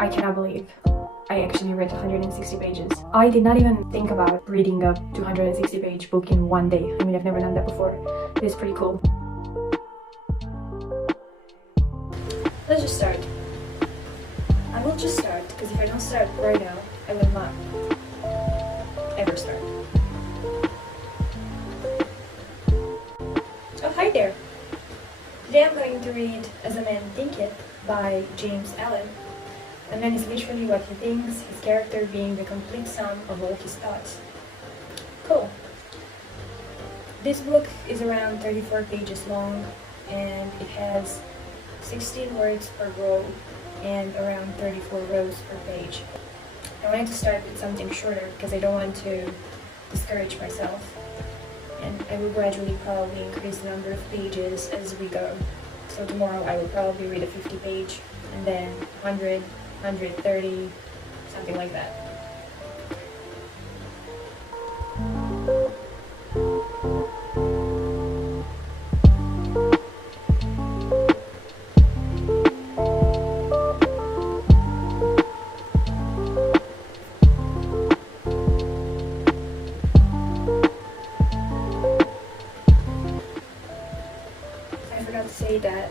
I cannot believe I actually read 160 pages. I did not even think about reading a 260-page book in one day. I mean, I've never done that before. It's pretty cool. Let's just start. I will just start, because if I don't start right now, I will not ever start. Oh, hi there! Today I'm going to read As a Man Thinketh by James Allen. A man is literally what he thinks, his character being the complete sum of all his thoughts. Cool. This book is around 34 pages long, and it has 16 words per row and around 34 rows per page. I wanted to start with something shorter because I don't want to discourage myself, and I will gradually probably increase the number of pages as we go. So tomorrow I will probably read a 50-page, and then 100, 130, something like that. I forgot to say that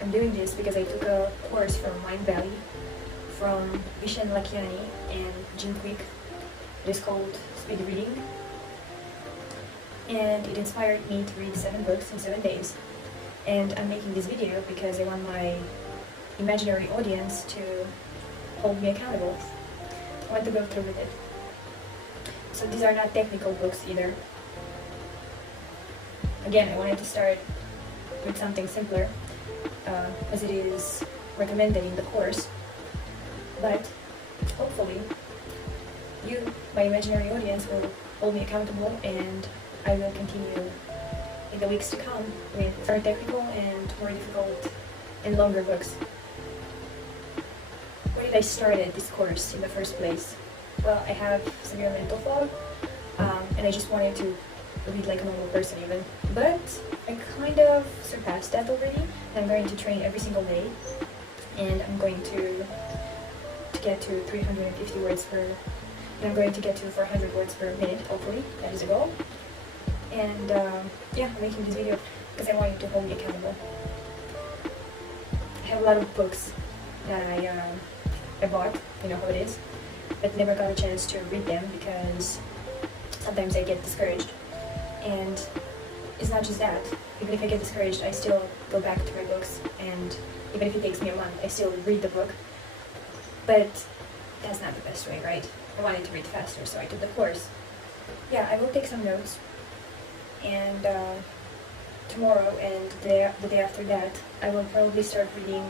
I'm doing this because I took a course from Mind Valley from Vishen Lakhiani and Jim Quick. It is called Speed Reading, and it inspired me to read 7 books in 7 days. And I'm making this video because I want my imaginary audience to hold me accountable. I want to go through with it. So these are not technical books either. Again, I wanted to start with something simpler, as it is recommended in the course. But hopefully you, my imaginary audience, will hold me accountable, and I will continue in the weeks to come with more technical and more difficult and longer books. Why did I start this course in the first place? Well, I have severe mental fog, and I just wanted to read like a normal person even. But I kind of surpassed that already, and I'm going to train every single day, and I'm going to get to 350 words per, and I'm going to get to 400 words per minute, hopefully. That is a goal. And yeah, I'm making this video because I want you to hold me accountable. I have a lot of books that I bought, you know how it is, but never got a chance to read them because sometimes I get discouraged. And it's not just that. Even if I get discouraged, I still go back to my books, and even if it takes me a month, I still read the book. But that's not the best way, right? I wanted to read faster, so I took the course. Yeah, I will take some notes, and tomorrow and the day after that, I will probably start reading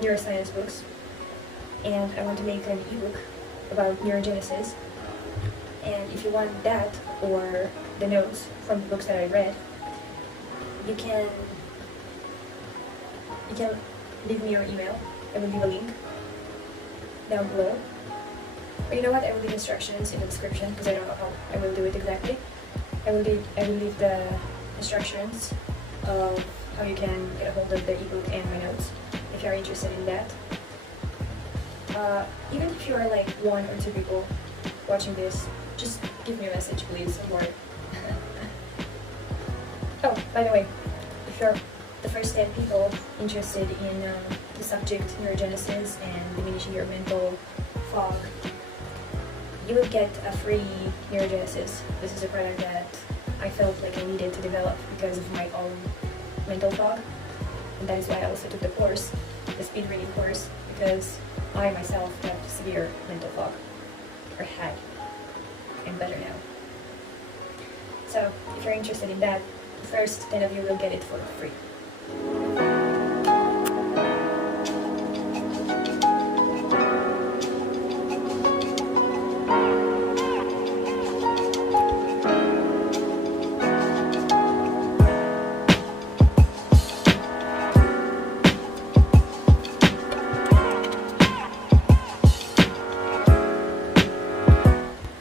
neuroscience books, and I want to make an ebook about neurogenesis. And if you want that, or the notes from the books that I read, you can leave me your email. I will leave a link down below. But you know what? I will leave instructions in the description because I don't know how I will do it exactly. I will leave the instructions of how you can get a hold of the ebook and my notes if you are interested in that. Even if you are like 1 or 2 people watching this, just give me a message, please, or oh, by the way, if you're the first 10 people interested in the subject neurogenesis and diminishing your mental fog, you will get a free neurogenesis. This is a product that I felt like I needed to develop because of my own mental fog, and that is why I also took the course, the speed reading course, because I myself have severe mental fog, or had. I'm better now. So if you're interested in that, the first 10 of you will get it for free.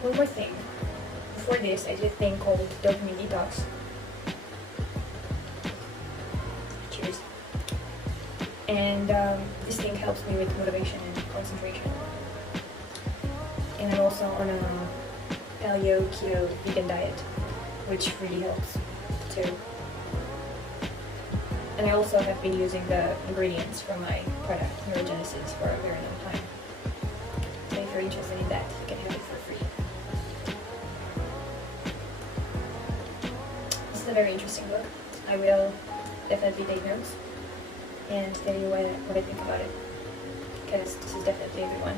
One more thing. Before this, I did a thing called Dopamine Detox. Cheers. and this thing helps me with motivation and concentration. And I'm also on a paleo keto vegan diet, which really helps too. And I also have been using the ingredients from my product Neurogenesis for a very long time. So if you're interested in that, you can have it for free. This is a very interesting book. I will definitely take notes and tell you what I think about it, because this is definitely a good one.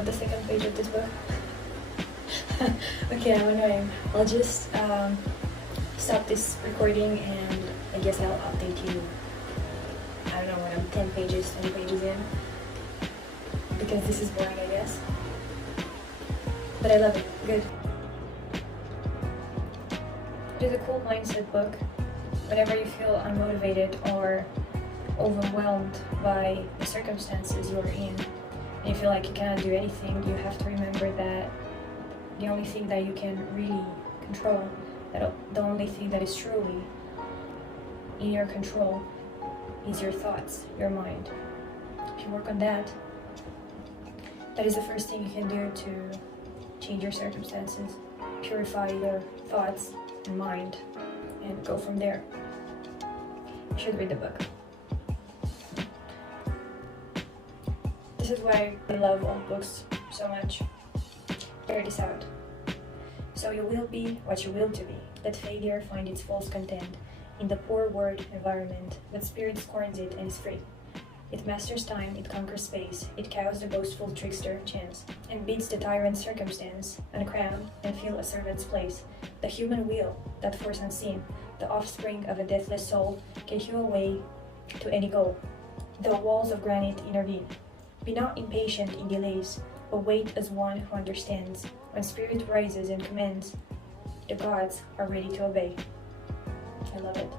The second page of this book. Okay, I'm annoying. I'll just stop this recording and I guess I'll update you. I don't know when I'm 10 pages in, because this is boring, I guess. But I love it. Good. It is a cool mindset book. Whenever you feel unmotivated or overwhelmed by the circumstances you're in, and you feel like you cannot do anything, you have to remember that the only thing that you can really control, that the only thing that is truly in your control is your thoughts, your mind. If you work on that, that is the first thing you can do to change your circumstances, purify your thoughts and mind, and go from there. You should read the book. This is why I love old books so much. Hear this out. So you will be what you will to be. Let failure find its false content in the poor word environment, but spirit scorns it and is free. It masters time, it conquers space, it cows the boastful trickster chance, and beats the tyrant circumstance, uncrown and fill a servant's place. The human will, that force unseen, the offspring of a deathless soul, can hew a way to any goal, though walls of granite intervene. Be not impatient in delays, but wait as one who understands. When spirit rises and commands, the gods are ready to obey. I love it.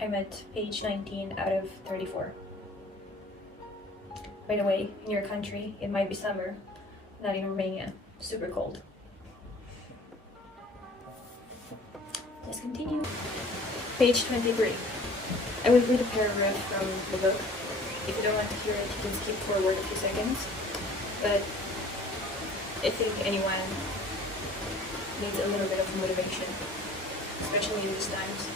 I'm at page 19 out of 34. By the way, in your country, it might be summer, not in Romania. Super cold. Let's continue. Page 23. I will read a paragraph from the book. If you don't want to hear it, you can skip forward a few seconds. But I think anyone needs a little bit of motivation, especially in these times.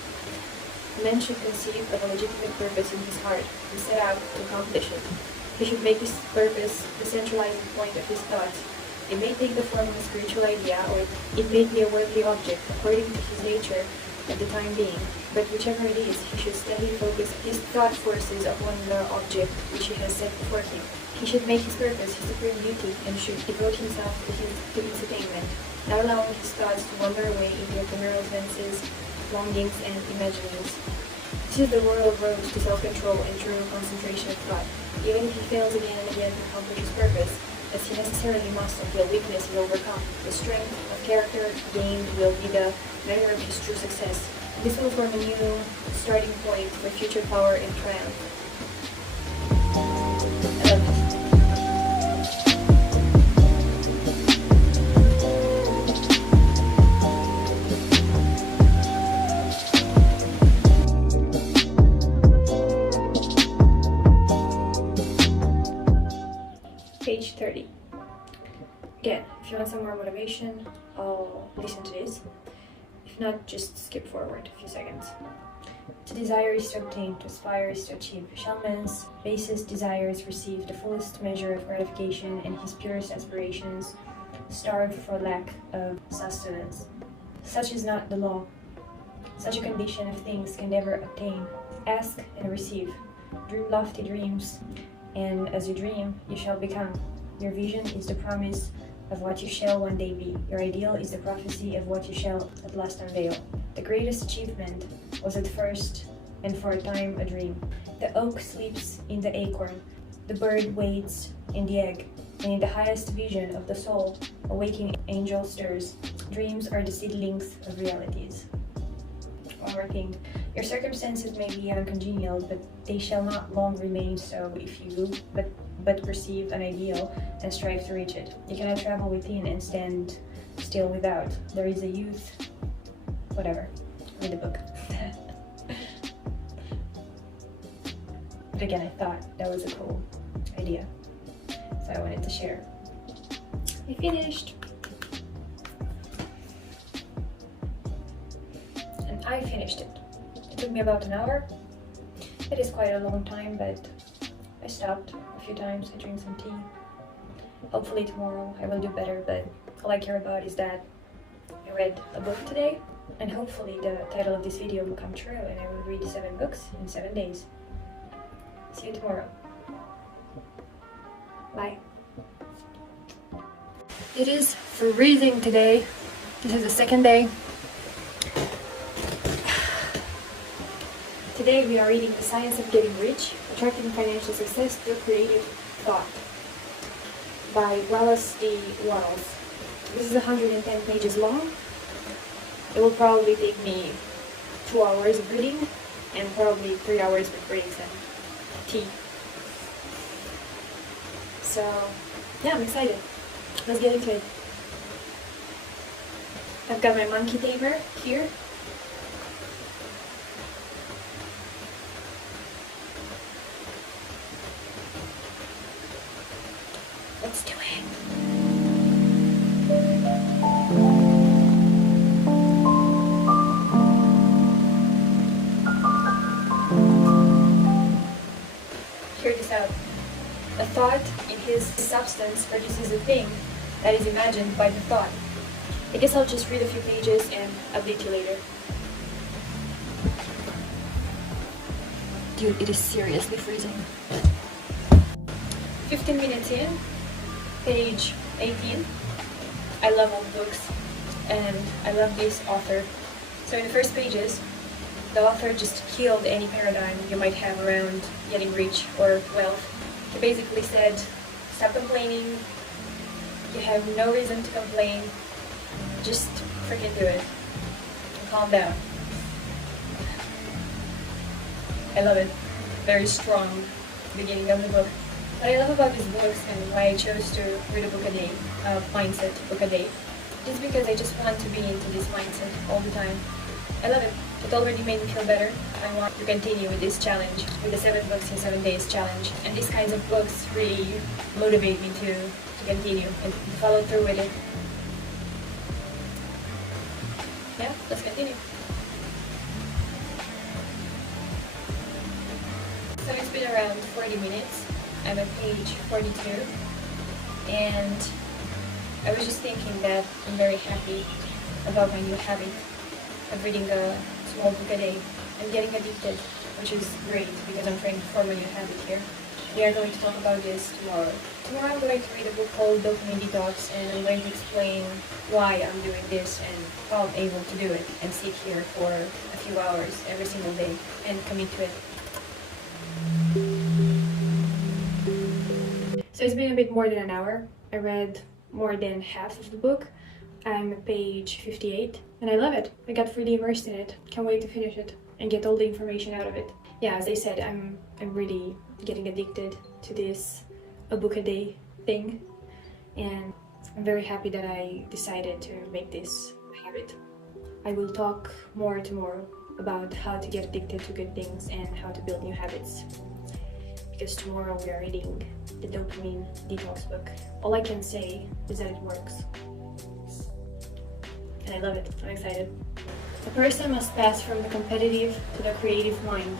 Man should conceive of a legitimate purpose in his heart and set out to accomplish it. He should make his purpose the centralizing point of his thoughts. It may take the form of a spiritual idea, or it may be a worldly object, according to his nature at the time being. But whichever it is, he should steadily focus his thought forces upon the object which he has set before him. He should make his purpose his supreme duty, and should devote himself to its attainment, not allowing his thoughts to wander away into ephemeral fancies, longings, and imaginings. This is the royal road to self-control and true concentration of thought. Even if he fails again and again to accomplish his purpose, as he necessarily must until weakness is overcome, the strength of character gained will be the measure of his true success. This will form a new starting point for future power and triumph. I love it. Page 30. Again, if you want some more motivation, I'll listen to this. If not, just skip forward a few seconds. To desire is to obtain, to aspire is to achieve. Shall man's basest desires receive the fullest measure of gratification, and his purest aspirations starve for lack of sustenance? Such is not the law. Such a condition of things can never obtain. Ask and receive. Dream lofty dreams, and as you dream, you shall become. Your vision is the promise of what you shall one day be. Your ideal is the prophecy of what you shall at last unveil. The greatest achievement was at first and for a time a dream. The oak sleeps in the acorn, the bird waits in the egg, and in the highest vision of the soul, a waking angel stirs. Dreams are the seedlings of realities. One more thing. Your circumstances may be uncongenial, but they shall not long remain so if you but perceive an ideal and strive to reach it. You cannot travel within and stand still without. There is a youth... whatever. Read the book. But again, I thought that was a cool idea, so I wanted to share. I finished! And I finished it. It took me about an hour. It is quite a long time, but I stopped a few times. I drank some tea. Hopefully tomorrow I will do better, but all I care about is that I read a book today, and hopefully the title of this video will come true and I will read 7 books in 7 days. See you tomorrow. Bye. It is freezing today. This is the second day. Today we are reading The Science of Getting Rich, Attracting Financial Success Through Creative Thought by Wallace D. Wattles. This is 110 pages long. It will probably take me 2 hours of reading and probably 3 hours with breaks and tea. So yeah, I'm excited. Let's get into it. I've got my monkey tamer here. Let's do it. Hear this out. A thought in his substance produces a thing that is imagined by the thought. I guess I'll just read a few pages and update you later. Dude, it is seriously freezing. 15 minutes in, page 18. I love old books and I love this author. So in the first pages, the author just killed any paradigm you might have around getting rich or wealth. He basically said, stop complaining, you have no reason to complain, just freaking do it, and calm down. I love it. Very strong beginning of the book. What I love about these books and why I chose to read a book a day, mindset book a day, is because I just want to be into this mindset all the time. I love it. It already made me feel better. I want to continue with this challenge, with the 7 books in 7 days challenge. And these kinds of books really motivate me to continue and follow through with it. Yeah, let's continue. So it's been around 40 minutes. I'm at page 42. And I was just thinking that I'm very happy about my new habit of reading a small book a day. I'm getting addicted, which is great because I'm trying to form a new habit here. We are going to talk about this tomorrow. Tomorrow I'm going to read a book called Dopamine Detox, and I'm going to explain why I'm doing this and how I'm able to do it and sit here for a few hours every single day and commit to it. So it's been a bit more than an hour. I read more than half of the book. I'm at page 58 and I love it. I got really immersed in it. Can't wait to finish it and get all the information out of it. Yeah, as I said, I'm really getting addicted to this a book a day thing, and I'm very happy that I decided to make this a habit. I will talk more tomorrow about how to get addicted to good things and how to build new habits, because tomorrow we are reading the Dopamine Detox book. All I can say is that it works. And I love it. I'm excited. A person must pass from the competitive to the creative mind.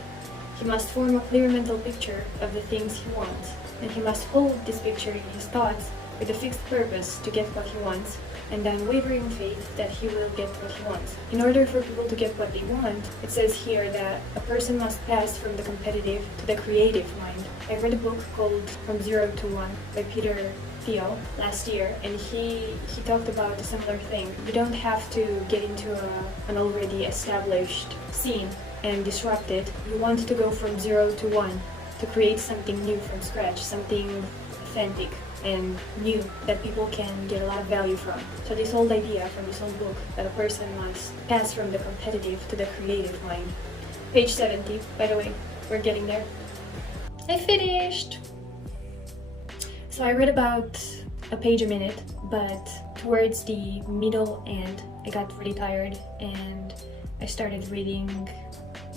He must form a clear mental picture of the things he wants, and he must hold this picture in his thoughts with a fixed purpose to get what he wants, and the unwavering faith that he will get what he wants. In order for people to get what they want, it says here that a person must pass from the competitive to the creative mind. I read a book called From Zero to One by Peter Thiel last year, and he talked about a similar thing. You don't have to get into an already established scene and disrupt it. You want to go from 0 to 1, to create something new from scratch, something authentic and new that people can get a lot of value from. So this old idea from this old book that a person must pass from the competitive to the creative mind. Page 70, by the way, we're getting there. I finished! So I read about a page a minute, but towards the middle end I got really tired and I started reading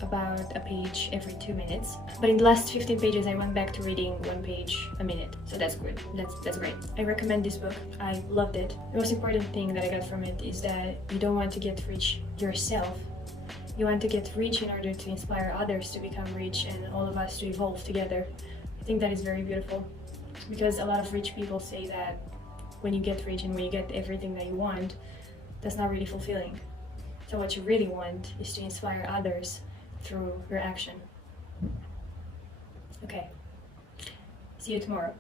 about a page every 2 minutes. But in the last 15 pages I went back to reading 1 page a minute, so that's good. That's great. I recommend this book. I loved it. The most important thing that I got from it is that you don't want to get rich yourself. You want to get rich in order to inspire others to become rich and all of us to evolve together. I think that is very beautiful, because a lot of rich people say that when you get rich and when you get everything that you want, that's not really fulfilling. So what you really want is to inspire others through your action. Okay, see you tomorrow.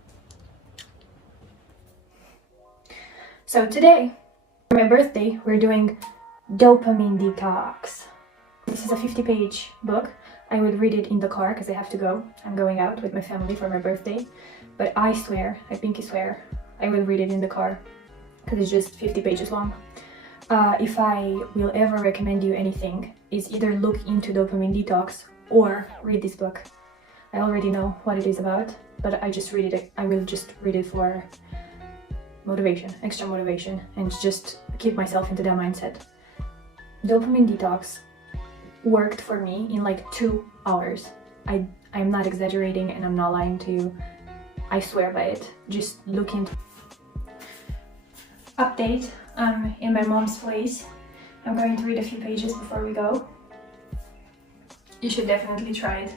So today, for my birthday, we're doing Dopamine Detox. This is a 50-page book. I would read it in the car because I have to go. I'm going out with my family for my birthday. But I swear, I pinky swear, I will read it in the car because it's just 50 pages long. If I will ever recommend you anything, is either look into Dopamine Detox or read this book. I already know what it is about, but I will just read it for motivation, extra motivation, and just keep myself into that mindset. Dopamine Detox worked for me in like 2 hours. I'm not exaggerating and I'm not lying to you. I swear by it. Just look into update. I'm in my mom's place. I'm going to read a few pages before we go. You should definitely try it.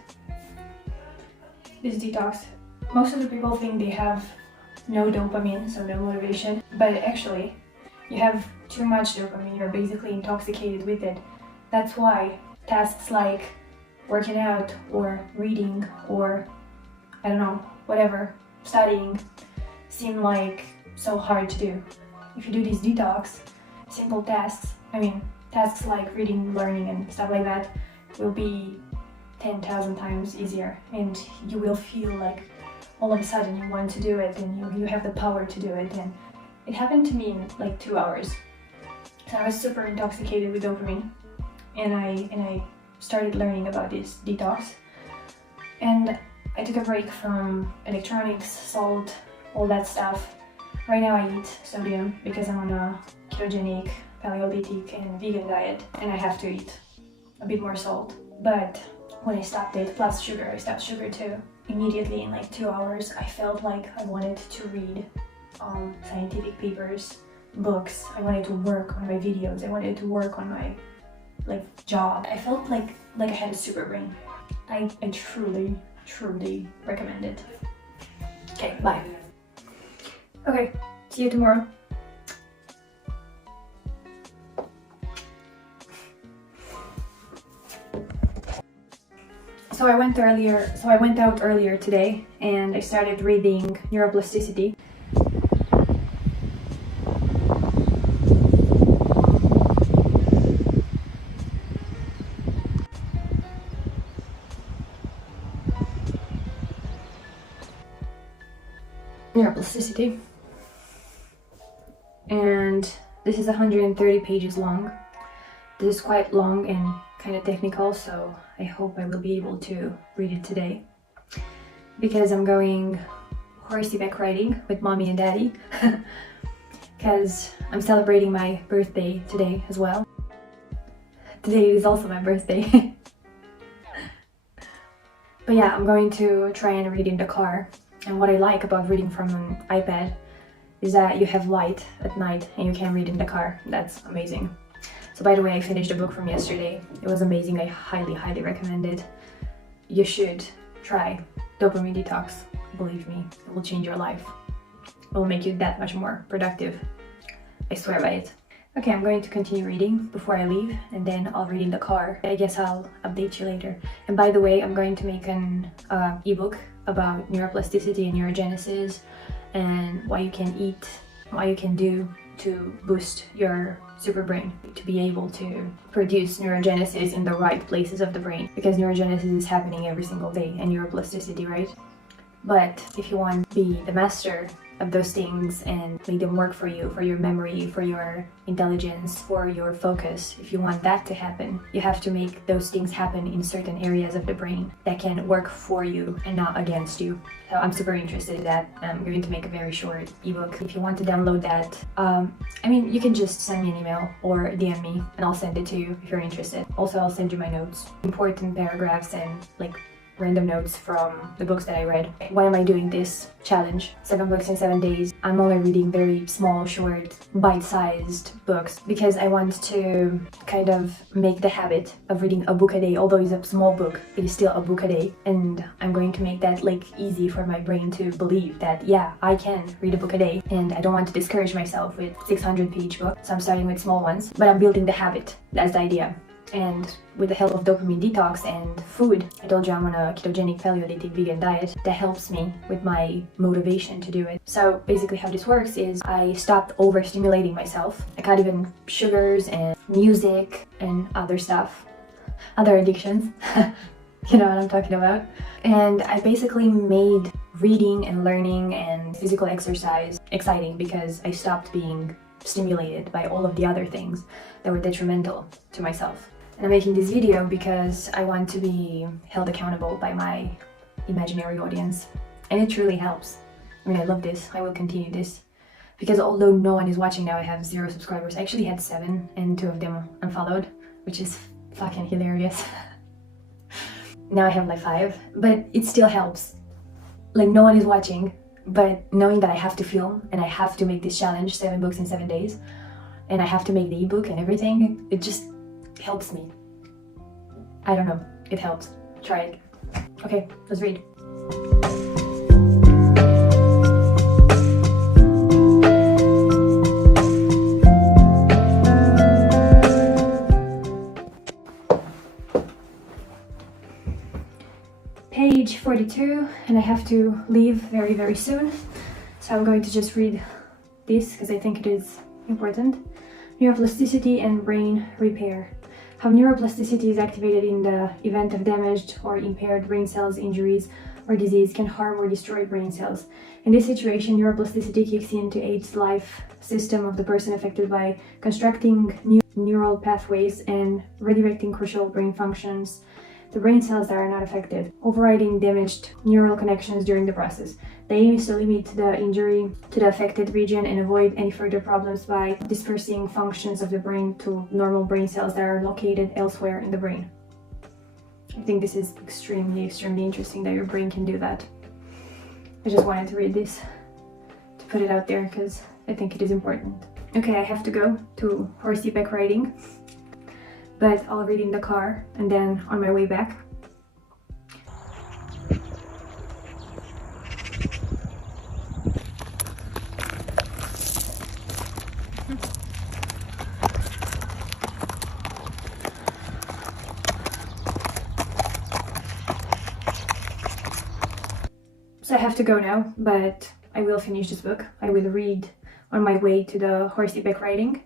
This detox. Most of the people think they have no dopamine, so no motivation, but actually you have too much dopamine. You're basically intoxicated with it. That's why tasks like working out or reading or I don't know, whatever, studying seem like so hard to do. If you do this detox, simple tasks, tasks like reading, learning and stuff like that will be 10,000 times easier, and you will feel like all of a sudden you want to do it and you have the power to do it. And it happened to me in like 2 hours. So I was super intoxicated with dopamine, and I started learning about this detox, and I took a break from electronics, salt, all that stuff. Right now I eat sodium because I'm on a ketogenic, paleolithic and vegan diet, and I have to eat a bit more salt. But when I stopped it, plus sugar, I stopped sugar too. Immediately in like 2 hours, I felt like I wanted to read scientific papers, books. I wanted to work on my videos. I wanted to work on my job. I felt like I had a super brain. I truly recommend it. Okay, bye. Okay, see you tomorrow. So I went out earlier today and I started reading Neuroplasticity. Neuroplasticity. And this is 130 pages long. This is quite long and kind of technical, so I hope I will be able to read it today, because I'm going horseback riding with mommy and daddy because I'm celebrating my birthday today as well. Today is also my birthday. But yeah, I'm going to try and read in the car. And what I like about reading from an iPad is that you have light at night and you can read in the car. That's amazing. So by the way, I finished a book from yesterday. It was amazing. I highly recommend it. You should try Dopamine Detox. Believe me, it will change your life. It will make you that much more productive. I swear by it. Okay, I'm going to continue reading before I leave, and then I'll read in the car. I guess I'll update you later. And by the way, I'm going to make an ebook about neuroplasticity and neurogenesis and what you can eat, what you can do to boost your super brain to be able to produce neurogenesis in the right places of the brain, because neurogenesis is happening every single day, and neuroplasticity, right? But if you want to be the master of those things and make them work for you, for your memory, for your intelligence, for your focus, if you want that to happen, you have to make those things happen in certain areas of the brain that can work for you and not against you. So I'm super interested in that. I'm going to make a very short ebook. If you want to download that, you can just send me an email or DM me and I'll send it to you if you're interested. Also, I'll send you my notes, important paragraphs and random notes from the books that I read. Why am I doing this challenge? 7 books in 7 days. I'm only reading very small, short, bite-sized books because I want to kind of make the habit of reading a book a day. Although it's a small book, it is still a book a day. And I'm going to make that easy for my brain to believe that, yeah, I can read a book a day. And I don't want to discourage myself with 600-page book. So I'm starting with small ones, but I'm building the habit. That's the idea. And with the help of Dopamine Detox and food, I told you I'm on a ketogenic paleolithic vegan diet that helps me with my motivation to do it. So basically how this works is I stopped overstimulating myself. I cut even sugars and music and other stuff, other addictions. You know what I'm talking about. And I basically made reading and learning and physical exercise exciting because I stopped being stimulated by all of the other things that were detrimental to myself. And I'm making this video because I want to be held accountable by my imaginary audience. And it truly helps. I mean, I love this. I will continue this. Because although no one is watching now, I have 0 subscribers. I actually had 7 and 2 of them unfollowed, which is fucking hilarious. Now I have 5, but it still helps. No one is watching, but knowing that I have to film and I have to make this challenge, 7 books in 7 days, and I have to make the ebook and everything, it just helps me. I don't know, it helps. Try it. Okay, let's read. Page 42, and I have to leave very, very soon. So I'm going to just read this because I think it is important. Neuroplasticity and brain repair. How neuroplasticity is activated in the event of damaged or impaired brain cells, injuries, or disease can harm or destroy brain cells. In this situation, neuroplasticity kicks in to aid the life system of the person affected by constructing new neural pathways and redirecting crucial brain functions. The brain cells that are not affected, overriding damaged neural connections during the process. The aim is to limit the injury to the affected region and avoid any further problems by dispersing functions of the brain to normal brain cells that are located elsewhere in the brain. I think this is extremely, extremely interesting that your brain can do that. I just wanted to read this, to put it out there, because I think it is important. Okay, I have to go to horseback riding. But I'll read in the car and then on my way back. So I have to go now, but I will finish this book. I will read on my way to the horseback riding.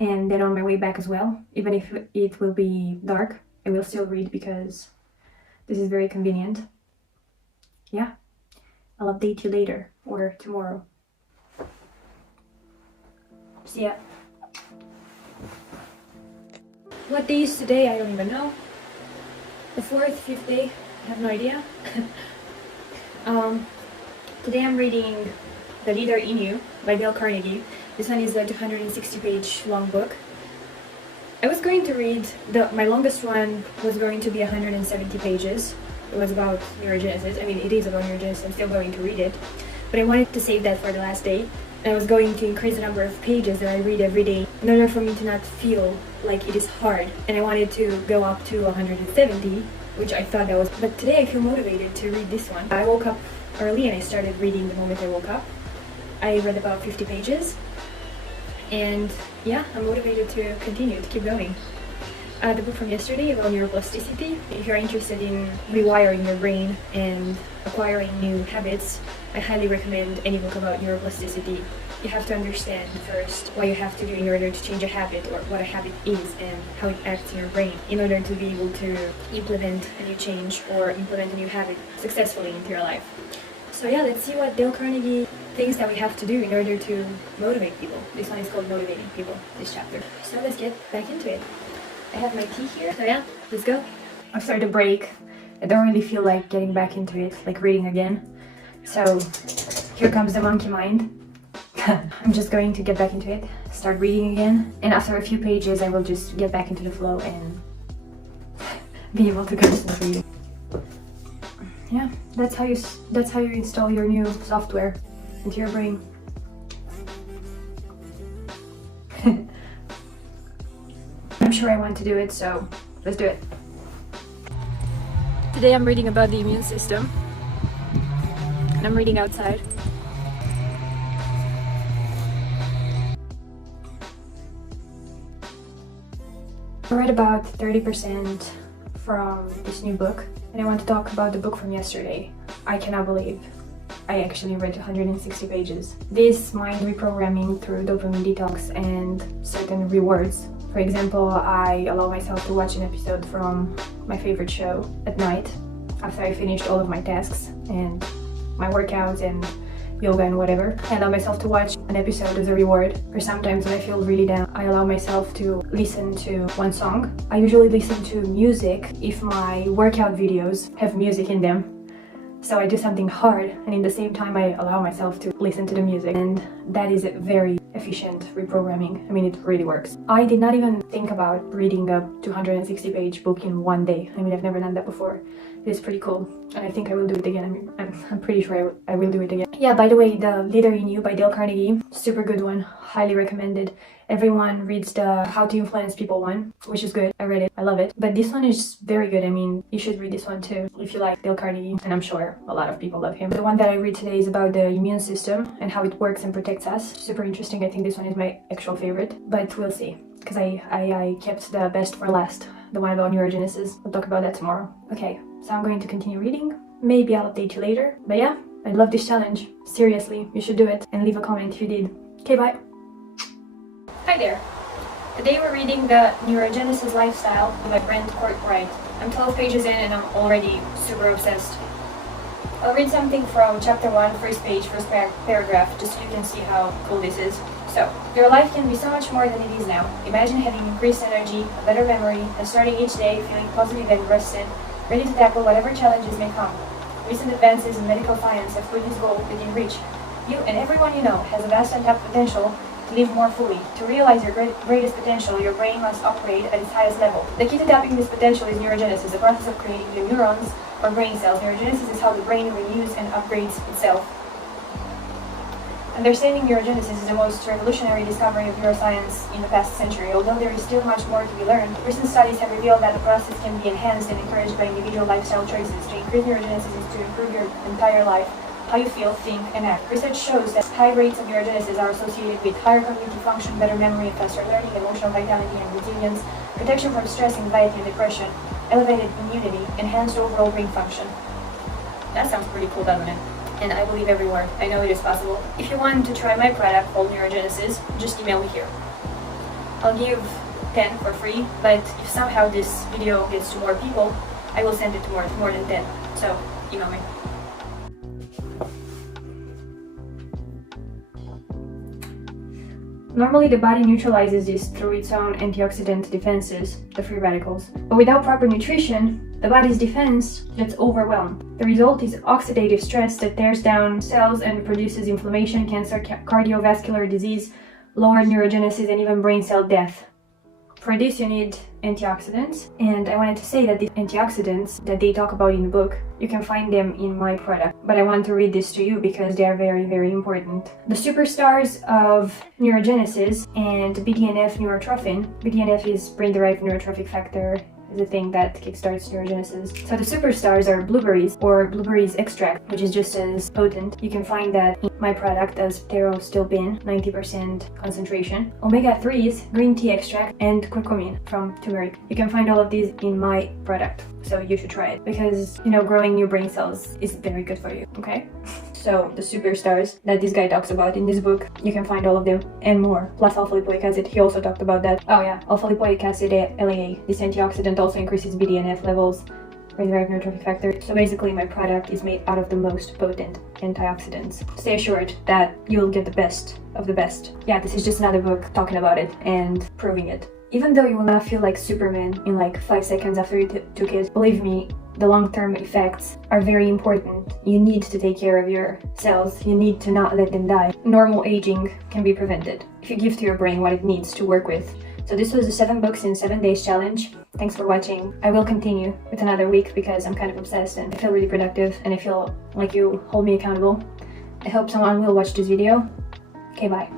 And then on my way back as well, even if it will be dark, I will still read because this is very convenient. Yeah, I'll update you later or tomorrow. See ya. What day is today? I don't even know. The 4th, 5th day? I have no idea. Today I'm reading The Leader in You by Carnegie. This one is a 260-page long book. I was going to read, my longest one was going to be 170 pages. It was about neurogenesis. I mean, it is about neurogenesis. I'm still going to read it. But I wanted to save that for the last day. I was going to increase the number of pages that I read every day in order for me to not feel like it is hard. And I wanted to go up to 170, which I thought that was... But today I feel motivated to read this one. I woke up early and I started reading the moment I woke up. I read about 50 pages. And yeah, I'm motivated to continue, to keep going. The book from yesterday about neuroplasticity. If you're interested in rewiring your brain and acquiring new habits, I highly recommend any book about neuroplasticity. you have to understand first what you have to do in order to change a habit, or what a habit is and how it acts in your brain, in order to be able to implement a new change or implement a new habit successfully into your life. So yeah, let's see what Dale Carnegie thinks that we have to do in order to motivate people. This one is called Motivating People, this chapter. So let's get back into it. I have my tea here, so yeah, let's go. After the break, I don't really feel like getting back into it, like reading again. So here comes the monkey mind. I'm just going to get back into it, start reading again, and after a few pages I will just get back into the flow and be able to concentrate. Yeah, that's how you install your new software into your brain. I'm sure I want to do it, so let's do it. Today I'm reading about the immune system, and I'm reading outside. I read about 30% from this new book, and I want to talk about the book from yesterday. I cannot believe I actually read 160 pages. This mind reprogramming through dopamine detox and certain rewards. For example, I allow myself to watch an episode from my favorite show at night after I finished all of my tasks and my workouts and yoga and whatever. I allow myself to watch an episode as a reward. Or sometimes when I feel really down, I allow myself to listen to one song. I usually listen to music if my workout videos have music in them. So I do something hard, and in the same time I allow myself to listen to the music, and that is a very efficient reprogramming. I mean, it really works. I did not even think about reading a 260-page book in one day. I mean, I've never done that before. It's pretty cool, and I think I will do it again. I mean, I'm pretty sure I will do it again. Yeah, by the way, The Leader in You by Dale Carnegie, super good one, highly recommended. Everyone reads the How to Influence People one, which is good. I read it, I love it. But this one is very good. I mean, you should read this one too if you like Dale Carnegie, and I'm sure a lot of people love him. The one that I read today is about the immune system and how it works and protects us. Super interesting. I think this one is my actual favorite, but we'll see, because I kept the best for last, the one about neurogenesis. We'll talk about that tomorrow. Okay, so I'm going to continue reading. Maybe I'll update you later. But yeah, I love this challenge. Seriously, you should do it, and leave a comment if you did. Okay, bye. Hi there. Today we're reading the Neurogenesis Lifestyle by Brent Courtwright. I'm 12 pages in and I'm already super obsessed. I'll read something from chapter 1, first page, first paragraph, just so you can see how cool this is. So, your life can be so much more than it is now. Imagine having increased energy, a better memory, and starting each day feeling positive and rested, ready to tackle whatever challenges may come. Recent advances in medical science have put this goal within reach. You and everyone you know has a vast untapped potential to live more fully. To realize your greatest potential, your brain must operate at its highest level. The key to tapping this potential is neurogenesis, the process of creating new neurons or brain cells. Neurogenesis is how the brain renews and upgrades itself. Understanding neurogenesis is the most revolutionary discovery of neuroscience in the past century. Although there is still much more to be learned, recent studies have revealed that the process can be enhanced and encouraged by individual lifestyle choices. To increase neurogenesis is to improve your entire life, how you feel, think, and act. Research shows that high rates of neurogenesis are associated with higher cognitive function, better memory and faster learning, emotional vitality and resilience, protection from stress, anxiety, and depression, elevated immunity, enhanced overall brain function. That sounds pretty cool, doesn't it? And I believe every word. I know it is possible. If you want to try my product called Neurogenesis, just email me here. I'll give 10 for free, but if somehow this video gets to more people, I will send it to more than 10. So, email me. Normally, the body neutralizes this through its own antioxidant defenses, the free radicals. But without proper nutrition, the body's defense gets overwhelmed. The result is oxidative stress that tears down cells and produces inflammation, cancer, cardiovascular disease, lower neurogenesis, and even brain cell death. For this, you need antioxidants, and I wanted to say that the antioxidants that they talk about in the book, you can find them in my product, but I want to read this to you because they are very, very important. The superstars of neurogenesis and BDNF neurotrophin. BDNF is brain-derived neurotrophic factor, is a thing that kickstarts neurogenesis. So the superstars are blueberries or blueberries extract, which is just as potent. You can find that in my product as pterostilbene, 90% concentration. Omega-3s, green tea extract, and curcumin from turmeric. You can find all of these in my product, so you should try it because, you know, growing new brain cells is very good for you, okay? So the superstars that this guy talks about in this book, you can find all of them and more, plus alpha-lipoic acid. He also talked about that. Oh yeah, alpha-lipoic acid, LAA. This antioxidant also increases BDNF levels, reservoir neurotrophic factor. So basically my product is made out of the most potent antioxidants. Stay assured that you'll get the best of the best. Yeah, this is just another book talking about it and proving it. Even though you will not feel like Superman in like 5 seconds after you took it, believe me, the long-term effects are very important. You need to take care of your cells. You need to not let them die. Normal aging can be prevented if you give to your brain what it needs to work with. So this was the 7 books in 7 days challenge. Thanks for watching. I will continue with another week because I'm kind of obsessed and I feel really productive and I feel like you hold me accountable. I hope someone will watch this video. Okay, bye.